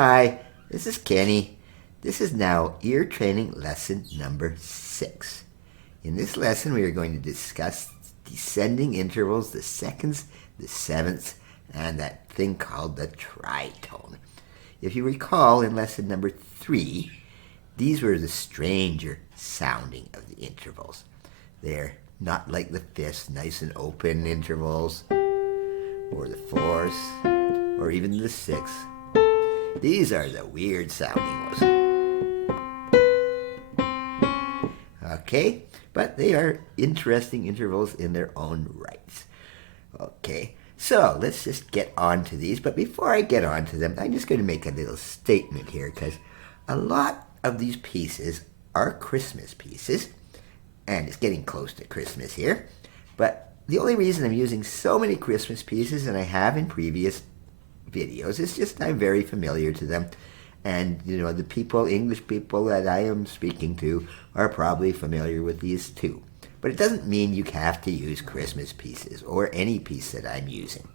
Hi, this is Kenny. This is now ear training lesson number 6. In this lesson, we are going to discuss descending intervals, the seconds, the sevenths, and that thing called the tritone. If you recall, in lesson number 3, these were the stranger sounding of the intervals. They're not like the fifths, nice and open intervals, or the fourths, or even the sixths. These are the weird sounding ones. Okay, but they are interesting intervals in their own rights. Okay, so let's just get on to these. But before I get on to them, I'm just going to make a little statement here, because a lot of these pieces are Christmas pieces, and it's getting close to Christmas here. But the only reason I'm using so many Christmas pieces, and I have in previous videos, is just I'm very familiar to them. And, you know, the people, English people that I am speaking to are probably familiar with these too. But it doesn't mean you have to use Christmas pieces or any piece that I'm using.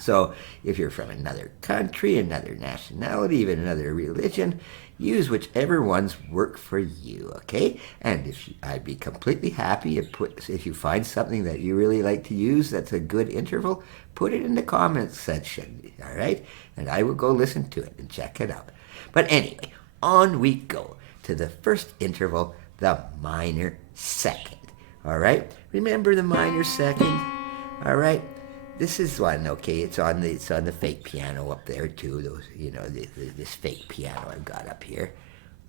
So if you're from another country, another nationality, even another religion, use whichever ones work for you, okay? And I'd be completely happy if you find something that you really like to use that's a good interval, put it in the comments section, all right? And I will go listen to it and check it out. But anyway, on we go to the first interval, the minor second, all right? Remember the minor second, all right? This is one, okay, it's on the fake piano up there too, those, you know, this fake piano I've got up here.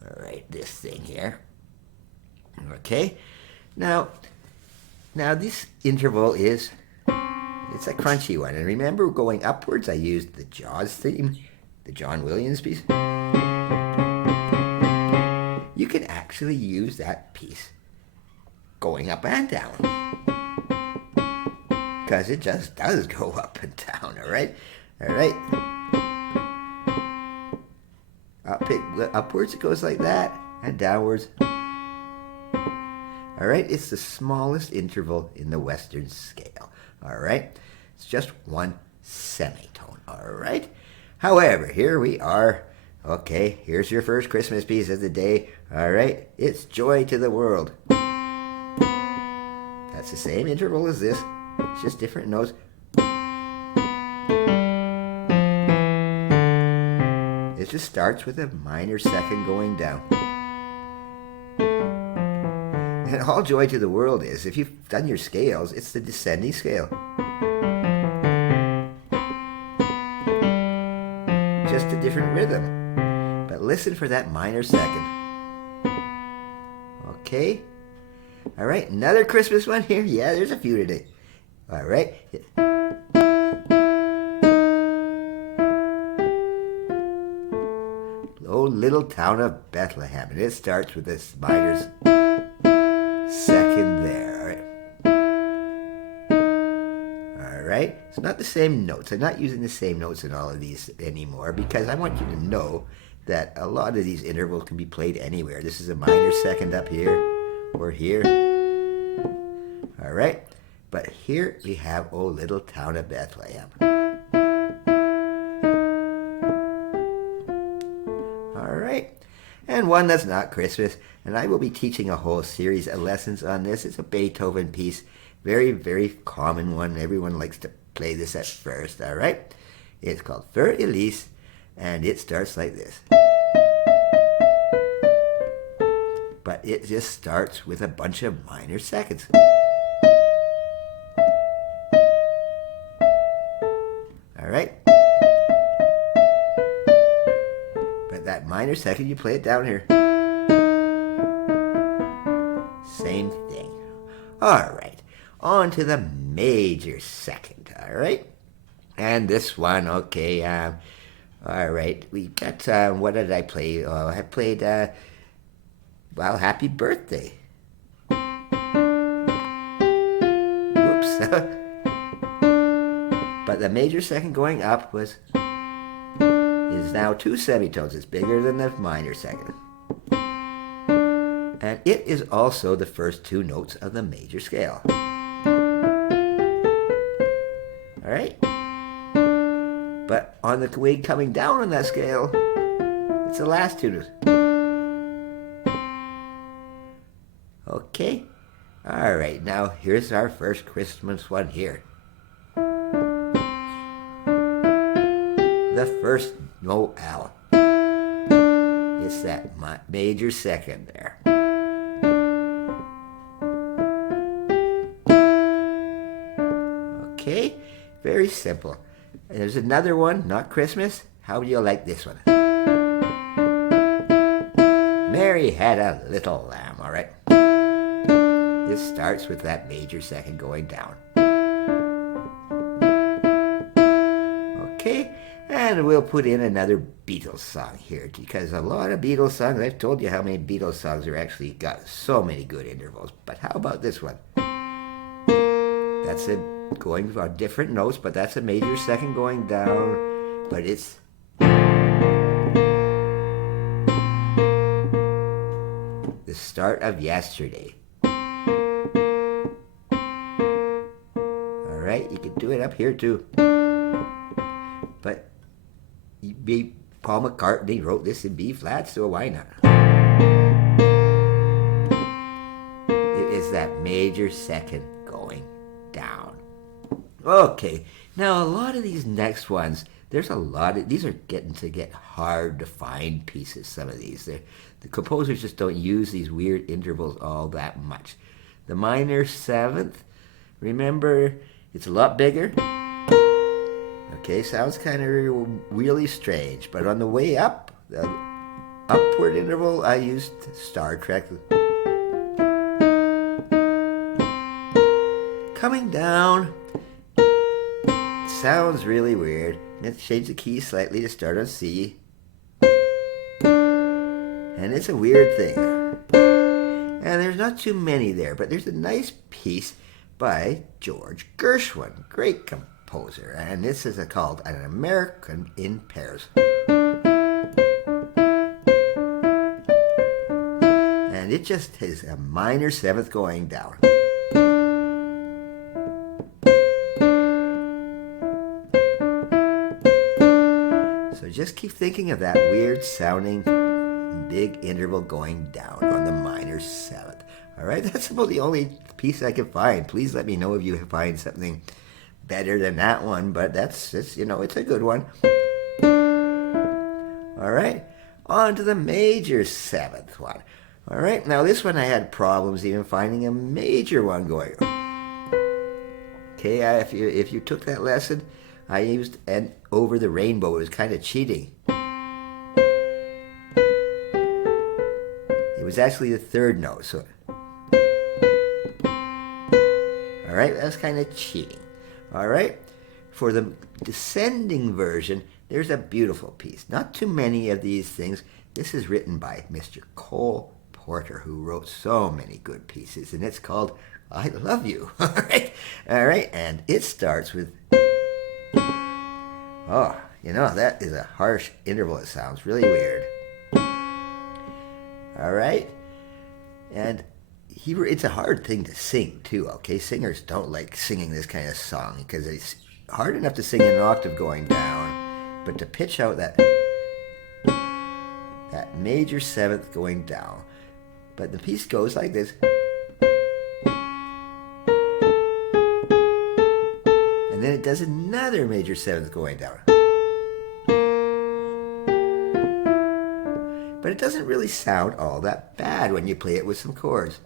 All right, this thing here. Okay, now this interval it's a crunchy one. And remember, going upwards, I used the Jaws theme, the John Williams piece. You can actually use that piece going up and down, because it just does go up and down, all right? All right. Upwards it goes like that, and downwards. All right, it's the smallest interval in the Western scale, all right? It's just one semitone, all right? However, here we are. Okay, here's your first Christmas piece of the day, all right? It's Joy to the World. That's the same interval as this. It's just different notes. It just starts with a minor second going down. And all Joy to the World is, if you've done your scales, it's the descending scale. Just a different rhythm. But listen for that minor second. Okay? All right, another Christmas one here. Yeah, there's a few today. All right. Oh, little town of Bethlehem. And it starts with this minor second there. All right. It's not the same notes. I'm not using the same notes in all of these anymore, because I want you to know that a lot of these intervals can be played anywhere. This is a minor second up here or here. All right. But here we have Oh Little Town of Bethlehem. All right. And one that's not Christmas. And I will be teaching a whole series of lessons on this. It's a Beethoven piece. Very, very common one. Everyone likes to play this at first. All right. It's called Für Elise. And it starts like this. But it just starts with a bunch of minor seconds. All right? But that minor second, you play it down here. Same thing. All right. On to the major second. All right? And this one, okay. All right. We got, what did I play? Oh, I played, well, Happy Birthday. Whoops. But the major second going up is now 2 semitones. It's bigger than the minor second. And it is also the first 2 notes of the major scale. All right? But on the way coming down on that scale, It's the last two notes. Okay. All right, now here's our first Christmas one here. The first Noel. It's that major second there. Okay, very simple. And there's another one, not Christmas. How do you like this one? Mary had a little lamb, all right? This starts with that major second going down. Okay, and we'll put in another Beatles song here, because a lot of Beatles songs, I've told you how many Beatles songs are actually got so many good intervals. But how about this one? That's going on different notes, but that's a major second going down, but it's the start of Yesterday. All right, you can do it up here too. But Paul McCartney wrote this in B flat, so why not? It is that major second going down. Okay, now a lot of these next ones, there's a lot of, these are getting to get hard to find pieces, some of these. The composers just don't use these weird intervals all that much. The minor seventh, remember, it's a lot bigger. Okay, sounds kind of really strange, but on the way up, the upward interval, I used Star Trek. Coming down, sounds really weird. Let's change the key slightly to start on C. And it's a weird thing. And there's not too many there, but there's a nice piece by George Gershwin, great composer. And this is called An American in Paris. And it just is a minor seventh going down. So just keep thinking of that weird sounding big interval going down on the minor seventh. All right, that's about the only piece I can find. Please let me know if you find something better than that one, but it's a good one. All right, on to the major seventh one. All right, now this one I had problems even finding a major one going. Okay, if you took that lesson, I used an Over the Rainbow. It was kind of cheating. It was actually the third note, so. All right, that's kind of cheating. All right, for the descending version, there's a beautiful piece. Not too many of these things. This is written by Mr. Cole Porter, who wrote so many good pieces, and it's called I Love You. All right, and it starts with, oh, that is a harsh interval. It sounds really weird. All right, and it's a hard thing to sing too. Okay, singers don't like singing this kind of song because it's hard enough to sing in an octave going down, but to pitch out that major seventh going down. But the piece goes like this. And then it does another major seventh going down. But it doesn't really sound all that bad when you play it with some chords.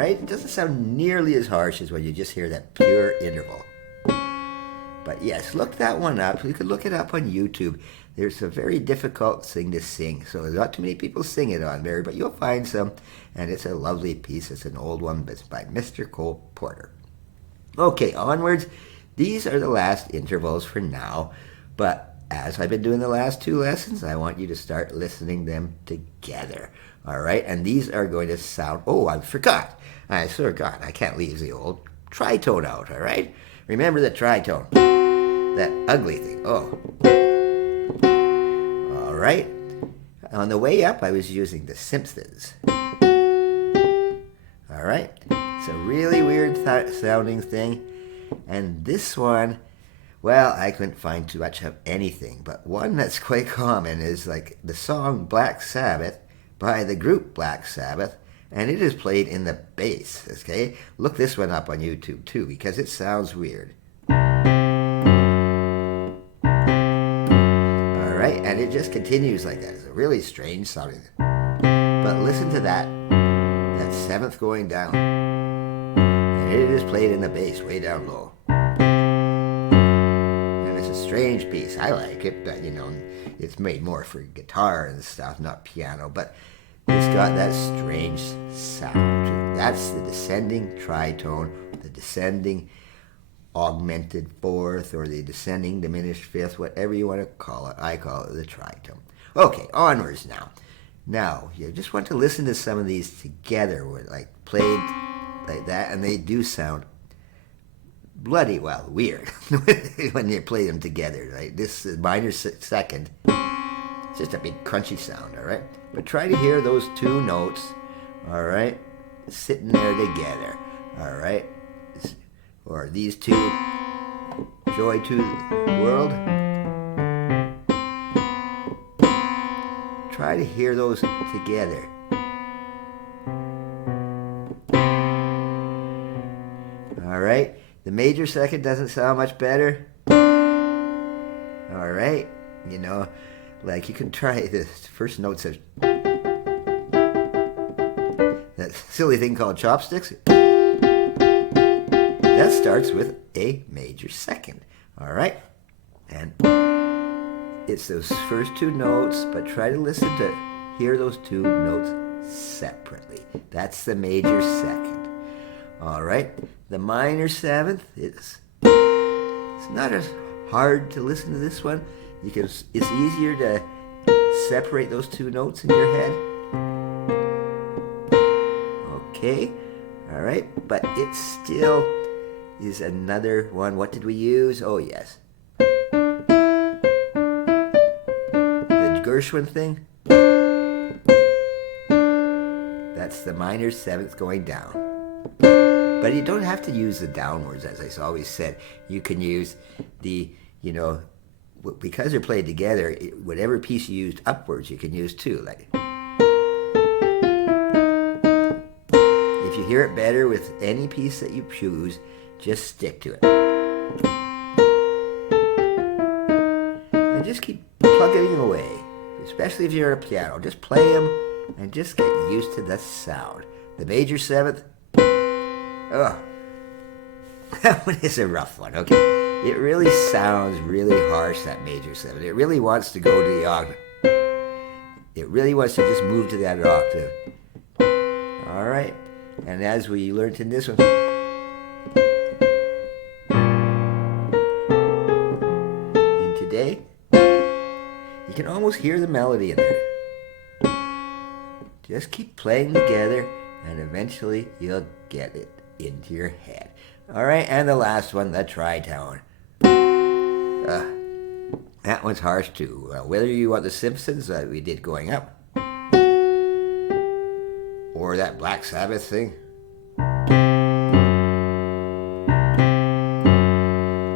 It doesn't sound nearly as harsh as when you just hear that pure interval. But yes, look that one up. You could look it up on YouTube. There's a very difficult thing to sing, so there's not too many people sing it on there, but you'll find some, and it's a lovely piece. It's an old one, but it's by Mr. Cole Porter. Okay, onwards. These are the last intervals for now, but as I've been doing the last two lessons, I want you to start listening them together. All right, and these are going to sound, I forgot. I forgot. I can't leave the old tritone out, all right? Remember the tritone, that ugly thing. Oh. All right. On the way up, I was using the Simpsons. All right? It's a really weird sounding thing. And this one, well, I couldn't find too much of anything, but one that's quite common is like the song Black Sabbath by the group Black Sabbath, and it is played in the bass, okay? Look this one up on YouTube too, because it sounds weird. All right, and it just continues like that. It's a really strange sounding. But listen to that seventh going down. And it is played in the bass, way down low. It's a strange piece. I like it, but it's made more for guitar and stuff, not piano, but it's got that strange sound to it. That's the descending tritone, the descending augmented fourth, or the descending diminished fifth, whatever you want to call it. I call it the tritone. Okay, onwards now. Now, you just want to listen to some of these together, like played like that, and they do sound bloody well weird when you play them together. Right? This is minor second. It's just a big crunchy sound, all right? But try to hear those two notes, all right, sitting there together, all right? Or these two, joy to the world. Try to hear those together. All right? The major second doesn't sound much better. All right? Like you can try the first notes of that silly thing called chopsticks. That starts with a major second. All right? And it's those first two notes, but try to listen to hear those two notes separately. That's the major second. All right? The minor seventh, it's not as hard to listen to this one. It's easier to separate those two notes in your head. Okay? All right? But it still is another one. What did we use? Oh, yes. Gershwin thing. That's the minor seventh going down. But you don't have to use the downwards, as I always said. You can use the, because they're played together, whatever piece you used upwards, you can use too. Like, if you hear it better with any piece that you choose, just stick to it. And just keep plugging away. Especially if you're on a piano. Just play them and just get used to the sound. The major seventh, that one is a rough one, okay? It really sounds really harsh, that major seventh. It really wants to go to the octave. It really wants to just move to that octave. All right? And as we learned in this one, in today, you can almost hear the melody in there. Just keep playing together, and eventually you'll get it into your head. All right, and the last one, the tritone. That one's harsh too. Whether you want the Simpsons that we did going up, or that Black Sabbath thing.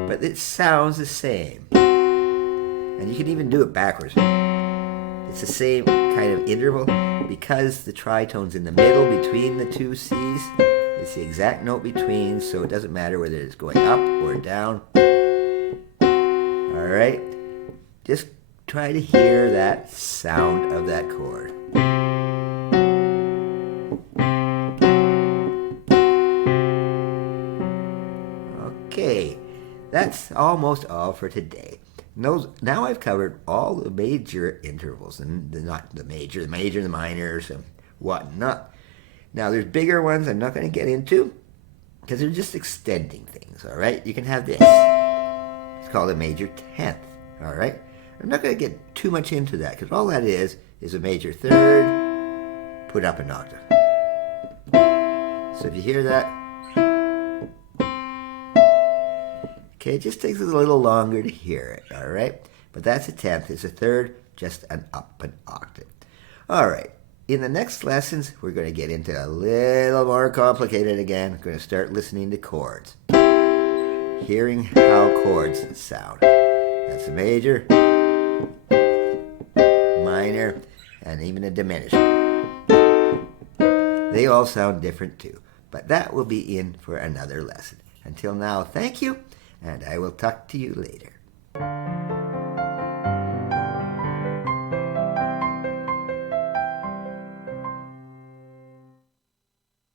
But it sounds the same. And you can even do it backwards. It's the same kind of interval because the tritone's in the middle between the two C's. It's the exact note between, so it doesn't matter whether it's going up or down. All right? Just try to hear that sound of that chord. Okay, that's almost all for today. Now I've covered all the major intervals, and not the major, the minors, and whatnot. Now there's bigger ones I'm not going to get into because they're just extending things, all right? You can have this. It's called a major 10th, all right? I'm not going to get too much into that because all that is a major third put up an octave. So if you hear that, okay, it just takes a little longer to hear it, all right? But that's a 10th. It's a third, just an up an octave. All right. In the next lessons, we're going to get into a little more complicated again. We're going to start listening to chords. Hearing how chords sound. That's a major, minor, and even a diminished. They all sound different too, but that will be in for another lesson. Until now, thank you, and I will talk to you later.